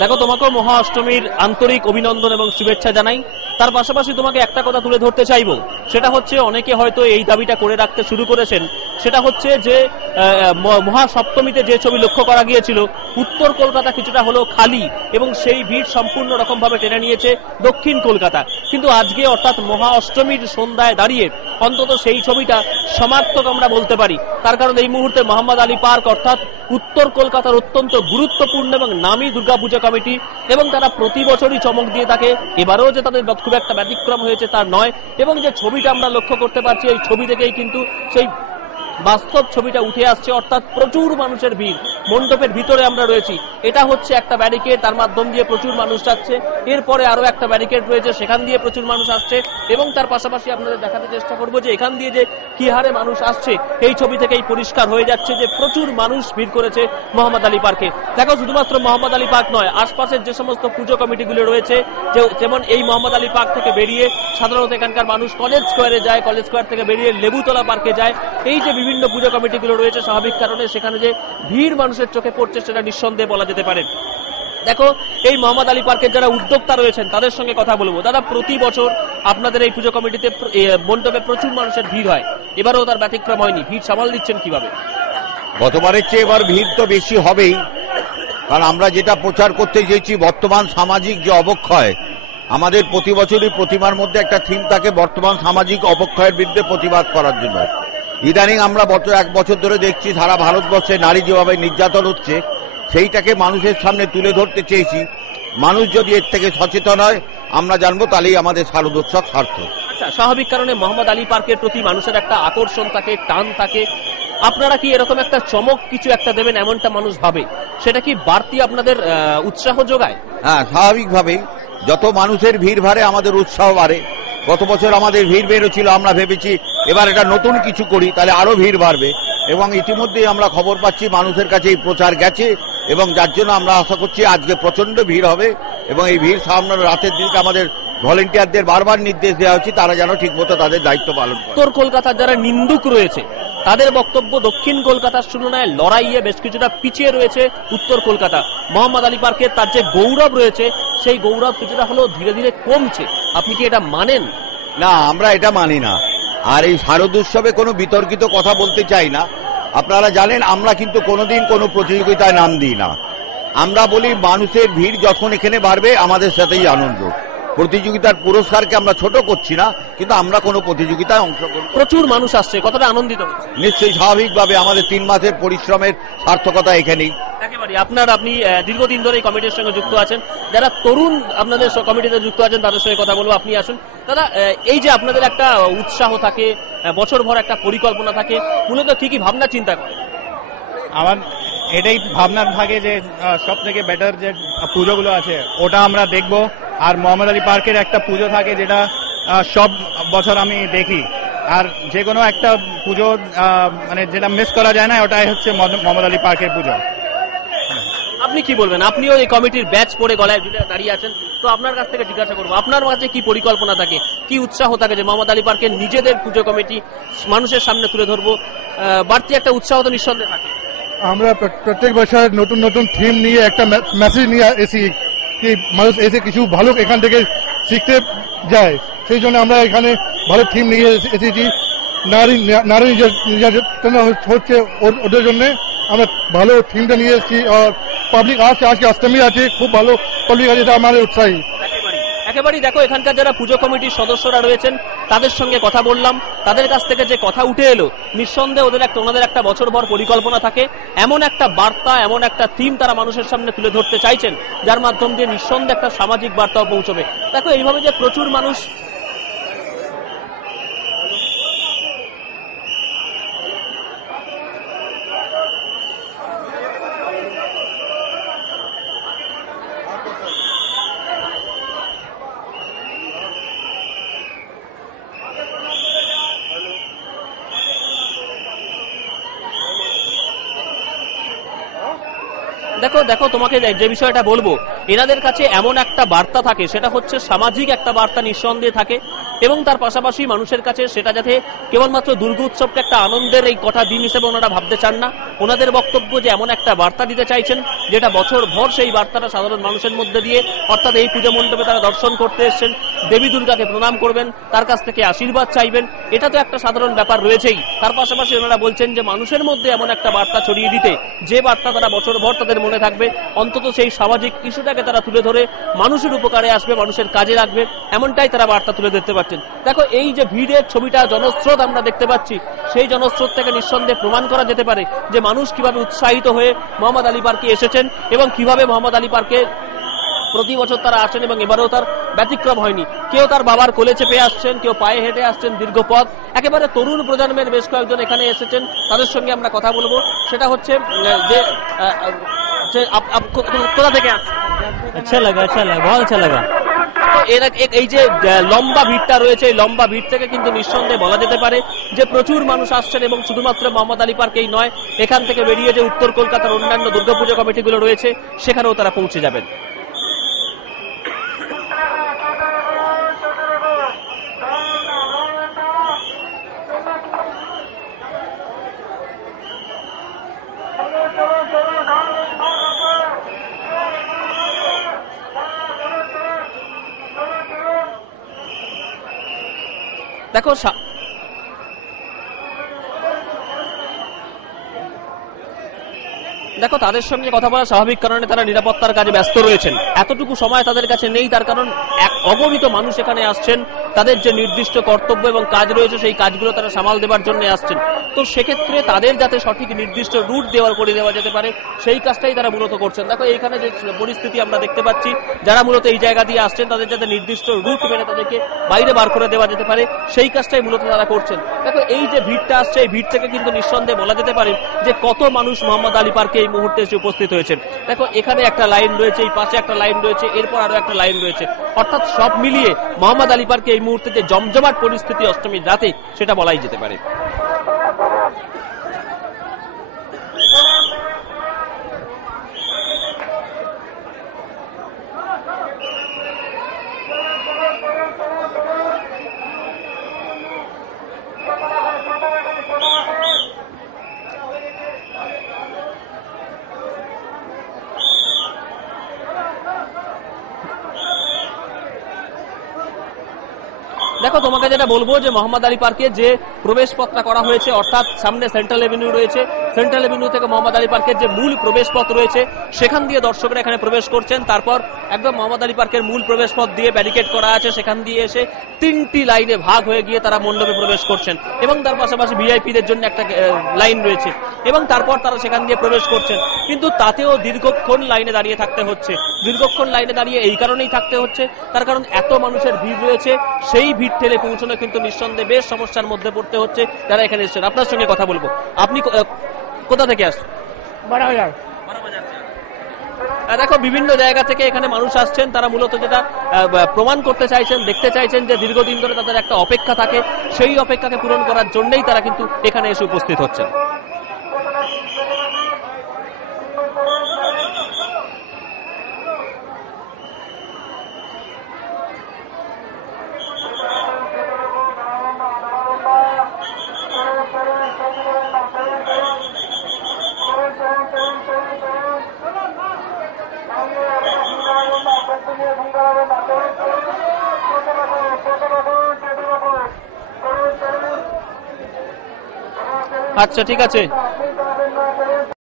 দেখো, তোমাকেও মহা অষ্টমীর আন্তরিক অভিনন্দন এবং শুভেচ্ছা জানাই। তার পাশাপাশি তোমাকে একটা কথা তুলে ধরতে চাইবো, সেটা হচ্ছে অনেকে হয়তো এই দাবিটা করে রাখতে শুরু করেছেন, সেটা হচ্ছে যে মহা সপ্তমীতে যে ছবি লক্ষ্য করা গিয়েছিল, উত্তর কলকাতা কিছুটা হলো খালি এবং সেই ভিড় সম্পূর্ণ রকম ভাবে টেনে নিয়েছে দক্ষিণ কলকাতা। কিন্তু আজকে অর্থাৎ মহা অষ্টমীর সন্ধ্যায় দাঁড়িয়ে অন্তত সেই ছবিটা সমার্থক আমরা বলতে পারি। তার কারণ এই মুহূর্তে মোহাম্মদ আলী পার্ক অর্থাৎ উত্তর কলকাতার অত্যন্ত গুরুত্বপূর্ণ এবং নামী দুর্গাপূজা কমিটি, এবং তারা প্রতি বছরই চমক দিয়ে থাকে। এবারেও যে তাদের খুব একটা ব্যতিক্রম হয়েছে তা নয়, এবং যে ছবিটা আমরা লক্ষ্য করতে পারছি, এই ছবি থেকেই কিন্তু সেই বাস্তব ছবিটা উঠে আসছে, অর্থাৎ প্রচুর মানুষের ভিড়। মণ্ডপের ভিতরে আমরা রয়েছি, এটা হচ্ছে একটা ব্যারিকেড, তার মাধ্যম দিয়ে প্রচুর মানুষ যাচ্ছে। এরপরে আরো একটা ব্যারিকেড রয়েছে, সেখান দিয়ে প্রচুর মানুষ আসছে, এবং তার পাশাপাশি আপনাদের দেখাতে চেষ্টা করবো যে এখান দিয়ে যে কি হারে মানুষ আসছে, এই ছবি থেকেই পরিষ্কার হয়ে যাচ্ছে যে প্রচুর মানুষ ভিড় করেছে মোহাম্মদ আলী পার্কে। দেখো, শুধুমাত্র মোহাম্মদ আলী পার্ক নয়, আশপাশের যে সমস্ত পুজো কমিটিগুলো রয়েছে, যেমন এই মোহাম্মদ আলী পার্ক থেকে বেরিয়ে সাধারণত এখানকার মানুষ কলেজ স্কোয়ারে যায়, কলেজ স্কোয়ার থেকে বেরিয়ে লেবুতলা পার্কে যায়। এই যে বিভিন্ন পুজো কমিটিগুলো রয়েছে, স্বাভাবিক কারণে সেখানে যে ভিড় মানুষের চোখে পড়ছে সেটা নিঃসন্দেহে বলা যেতে পারে। দেখো, এই মোহাম্মদ আলী পার্কের যারা উদ্যোক্তা রয়েছেন তাদের সঙ্গে কথা বলবো। দাদা, প্রতি বছর আপনাদের এই পুজো কমিটিতে মণ্ডপে প্রচুর মানুষের ভিড় হয়, এবারেও তার ব্যতিক্রম হয়নি। ভিড় সামাল দিচ্ছেন কিভাবে? গতবারের চেয়ে এবার ভিড় তো বেশি হবেই, কারণ আমরা যেটা প্রচার করতে চেয়েছি, বর্তমান সামাজিক যে অবক্ষয়, আমাদের প্রতি বছরই প্রতিমার মধ্যে একটা থিম থাকে বর্তমান সামাজিক অবক্ষয়ের বিরুদ্ধে প্রতিবাদ করার জন্য। ইদানিং আমরা এক বছর ধরে দেখছি সারা ভারতবর্ষে নারী যেভাবে নির্যাতন হচ্ছে, সেইটাকে মানুষের সামনে তুলে ধরতে চেয়েছি। মানুষ যদি এর থেকে সচেতন হয়, আমরা জানবো, তাহলেই আমাদের শারদোৎসব সার্থক। আচ্ছা, স্বাভাবিক কারণে মোহাম্মদ আলী পার্কের প্রতি মানুষের একটা আকর্ষণ থাকে, টান থাকে। আপনারা কি এরকম একটা চমক কিছু একটা দেবেন এমনটা মানুষ ভাবে, সেটা কি বাড়তি আপনাদের উৎসাহ যোগায়? হ্যাঁ, স্বাভাবিকভাবেই যত মানুষের ভিড় বাড়ে আমাদের উৎসাহ বাড়ে। গত বছর আমাদের ভিড় বেরোছিল, আমরা ভেবেছি এবার এটা নতুন কিছু করি, তাহলে আরো ভিড় বাড়বে, এবং ইতিমধ্যেই আমরা খবর পাচ্ছি মানুষের কাছে এই প্রচার গেছে, এবং যার জন্য আমরা আশা করছি আজকে প্রচন্ড ভিড় হবে। এবং এই ভিড় সামনে রাতের দিকে আমাদের ভলেন্টিয়ারদের বারবার নির্দেশ দেওয়া হচ্ছে তারা যেন ঠিকমতো তাদের দায়িত্ব পালন করে। উত্তর কলকাতার যারা নিন্দুক রয়েছে তাদের বক্তব্য, দক্ষিণ কলকাতার তুলনায় লড়াইয়ে বেশ কিছুটা পিছিয়ে রয়েছে উত্তর কলকাতা। মোহাম্মদ আলী পার্কের তার যে গৌরব রয়েছে, সেই গৌরব কিছুটা হলেও ধীরে ধীরে কমছে। আপনি কি এটা মানেন? না, আমরা এটা মানি না। আর এই শারদোৎসবে কোনো বিতর্কিত কথা বলতে চাই না। আপনারা জানেন, আমরা কিন্তু কোনোদিন কোনো প্রতিযোগিতায় নাম দিই না। আমরা বলি মানুষের ভিড় যখন এখানে বাড়বে আমাদের সাথেই আনন্দ। প্রতিযোগিতার পুরস্কারকে আমরা ছোট করছি না, কিন্তু আমরা কোনো প্রতিযোগিতায় অংশগ্রহণ। প্রচুর মানুষ আসছে, কতটা আনন্দিত? নিশ্চয়ই, স্বাভাবিকভাবে আমাদের 3 মাসের পরিশ্রমের সার্থকতা এখানেই। একেবারে। আপনি দীর্ঘদিন ধরে এই কমিটির সঙ্গে যুক্ত আছেন, যারা তরুণ আপনাদের কমিটিতে যুক্ত আছেন তাদের সঙ্গে কথা বলবো। আপনি আসুন দাদা। এই যে আপনাদের একটা উৎসাহ থাকে, বছর ভর একটা পরিকল্পনা থাকে, মূলত কি কি ভাবনা চিন্তা করেন? আমার এটাই ভাবনার থাকে যে সব থেকে বেটার যে পুজোগুলো আছে ওটা আমরা দেখবো। আর মোহাম্মদ আলী পার্কের একটা পুজো থাকে যেটা সব বছর আমি দেখি, আর যে কোনো একটা পুজো মানে যেটা মিস করা যায় না, ওটাই হচ্ছে মোহাম্মদ আলী পার্কের পুজো। আপনি কি বলবেন? আপনিও এই কমিটির ব্যাচ পরে গলায় দাঁড়িয়ে আছেন, তো আপনার কাছ থেকে জিজ্ঞাসা করবো, আপনার কাছে কি পরিকল্পনা থাকে, কি উৎসাহ থাকে যে মোহাম্মদ আলী পার্কের নিজেদের পুজো কমিটি মানুষের সামনে তুলে ধরবো? বাড়তি একটা উৎসাহ তো নিঃসন্দেহে থাকে। আমরা প্রত্যেক বছর নতুন নতুন থিম নিয়ে একটা মেসেজ নিয়ে এসি, কি মানুষ এসে কিছু ভালো এখান থেকে শিখতে যায়। সেই জন্য আমরা এখানে ভালো থিম নিয়ে এসেছি। নারী নির্যাতন হচ্ছে ওদের জন্য আমরা ভালো থিমটা নিয়ে এসেছি। আর পাবলিক আসছে, আজকে অষ্টমী আছে, খুব ভালো পাবলিক আছে, এটা আমাদের উৎসাহী। একেবারেই। দেখো, এখানকার যারা পুজো কমিটির সদস্যরা রয়েছেন তাদের সঙ্গে কথা বললাম, তাদের কাছ থেকে যে কথা উঠে এলো, নিঃসন্দেহে ওনাদের একটা বছর ভর পরিকল্পনা থাকে, এমন একটা বার্তা, এমন একটা থিম তারা মানুষের সামনে তুলে ধরতে চাইছেন, যার মাধ্যম দিয়ে নিঃসন্দেহে একটা সামাজিক বার্তাও পৌঁছবে। দেখো, এইভাবে যে প্রচুর মানুষ দেখো তোমাকে যে বিষয়টা বলবো, এনাদের কাছে এমন একটা বার্তা থাকে, সেটা হচ্ছে সামাজিক একটা বার্তা নিঃসন্দেহে থাকে, এবং তার পাশাপাশি মানুষের কাছে সেটা যাতে কেবলমাত্র দুর্গোৎসবকে একটা আনন্দের এই কটা দিন হিসেবে ওনারা ভাবতে চান না, ওনাদের বক্তব্য যে এমন একটা বার্তা দিতে চাইছেন যেটা বছর ভর সেই বার্তাটা সাধারণ মানুষের মধ্যে দিয়ে, অর্থাৎ এই পুজো মণ্ডপে তারা দর্শন করতে এসছেন, দেবী দুর্গাকে প্রণাম করবেন, তার কাছ থেকে আশীর্বাদ চাইবেন, এটা তো একটা সাধারণ ব্যাপার রয়েছেই। তার পাশাপাশি ওনারা বলছেন যে মানুষের মধ্যে এমন একটা বার্তা ছড়িয়ে দিতে, যে বার্তা তারা বছর ভর তাদের মনে থাকবে, অন্তত সেই সামাজিক ইস্যুটাকে তারা তুলে ধরে মানুষের উপকারে আসবে, মানুষের কাজে লাগবে, এমনটাই তারা বার্তা তুলে ধরতে পারছেন। দেখো এই যে ভিড়ের ছবিটা, জনস্রোত আমরা দেখতে পাচ্ছি, সেই জনস্রোত থেকে নিঃসন্দেহে প্রমাণ করা যেতে পারে যে মানুষ কিভাবে উৎসাহিত হয়ে মোহাম্মদ আলী পার্কে এসেছেন এবং কিভাবে মোহাম্মদ আলী পার্কে প্রতি বছর তারা আসেন এবং এবারেও তার ব্যতিক্রম হয়নি। কেউ তার বাবার কোলে চেপে আসছেন, কেউ পায়ে হেঁটে আসছেন দীর্ঘ পথ। একেবারে তরুণ প্রজন্মের বেশ কয়েকজন এখানে এসেছেন, তাদের সঙ্গে আমরা কথা বলবো। সেটা হচ্ছে যে কোথা থেকে আসছেন? अच्छा लगा बहुत अच्छा लगा। এই যে লম্বা ভিড়টা রয়েছে, এই লম্বা ভিড় থেকে কিন্তু নিঃসন্দেহে বলা যেতে পারে যে প্রচুর মানুষ আসছেন এবং শুধুমাত্র মোহাম্মদ আলী পার্কেই নয়, এখান থেকে বেরিয়ে যে উত্তর কলকাতার অন্যান্য দুর্গাপুজো কমিটিগুলো রয়েছে সেখানেও তারা পৌঁছে যাবেন। দেখো তাদের সঙ্গে কথা বলা স্বাভাবিক, কারণে তারা নিরাপত্তার কাজে ব্যস্ত রয়েছেন। এতটুকু সময় তাদের কাছে নেই, তার কারণ অগণিত মানুষ এখানে আসছেন, তাদের যে নির্দিষ্ট কর্তব্য এবং কাজ রয়েছে সেই কাজগুলো তারা সামাল দেবার জন্য আসছেন। তো সেক্ষেত্রে তাদের যাতে সঠিক নির্দিষ্ট রুট করে দেওয়া যেতে পারে সেই কাজটাই তারা মূলত করছেন। দেখো এইখানে যে পরিস্থিতি আমরা দেখতে পাচ্ছি, যারা মূলত এই জায়গা দিয়ে আসছেন তাদের যাতে নির্দিষ্ট রুট মেনে তাদেরকে বাইরে বার করে দেওয়া যেতে পারে সেই কাজটাই মূলত তারা করছেন। দেখো এই যে ভিড়টা আসছে, এই ভিড় থেকে কিন্তু নিঃসন্দেহে বলা যেতে পারে যে কত মানুষ মোহাম্মদ আলী পার্কে এই মুহূর্তে এসে উপস্থিত হয়েছেন। দেখো এখানে একটা লাইন রয়েছে, এই পাশে একটা লাইন রয়েছে, এরপর আরো একটা লাইন রয়েছে, অর্থাৎ সব মিলিয়ে মোহাম্মদ আলী পার্কে এই মুহূর্তে যে জমজমাট পরিস্থিতি অষ্টমীর রাতে সেটা বলাই যেতে পারে। দেখো তোমাকে যেটা বলবো যে মোহাম্মদ আলী পার্কে যে প্রবেশ পথটা করা হয়েছে, অর্থাৎ সামনে সেন্ট্রাল এভিনিউ রয়েছে, সেন্ট্রাল এভিনিউ থেকে মোহাম্মদ আলী পার্কের যে মূল প্রবেশ পথ রয়েছে সেখান দিয়ে দর্শকরা এখানে প্রবেশ করছেন। তারপর একদম মোহাম্মদ আলী পার্কের মূল প্রবেশ পথ দিয়ে ব্যারিকেড করা আছে, সেখান দিয়ে এসে তিনটি লাইনে ভাগ হয়ে গিয়ে তারা মণ্ডপে প্রবেশ করছেন এবং তার পাশাপাশি ভিআইপিদের জন্য একটা লাইন রয়েছে এবং তারপর তারা সেখান দিয়ে প্রবেশ করছেন। কিন্তু তাতেও দীর্ঘক্ষণ লাইনে দাঁড়িয়ে থাকতে হচ্ছে। দীর্ঘক্ষণ লাইনে দাঁড়িয়ে এই কারণেই থাকতে হচ্ছে, তার কারণ এত মানুষের ভিড় রয়েছে, সেই ভিড় ঠেলে পৌঁছানো কিন্তু নিঃসন্দেহে বেশ সমস্যার মধ্যে পড়তে হচ্ছে যারা এখানে এসেছেন। আপনার সঙ্গে কথা বলবো, আপনি কোথা থেকে আসছেন? বড়বাজার। দেখো বিভিন্ন জায়গা থেকে এখানে মানুষ আসছেন, তারা মূলত যেটা প্রমাণ করতে চাইছেন, দেখতে চাইছেন যে দীর্ঘদিন ধরে তাদের একটা অপেক্ষা থাকে, সেই অপেক্ষাকে পূরণ করার জন্যই তারা কিন্তু এখানে এসে উপস্থিত হচ্ছেন। আচ্ছা ঠিক আছে।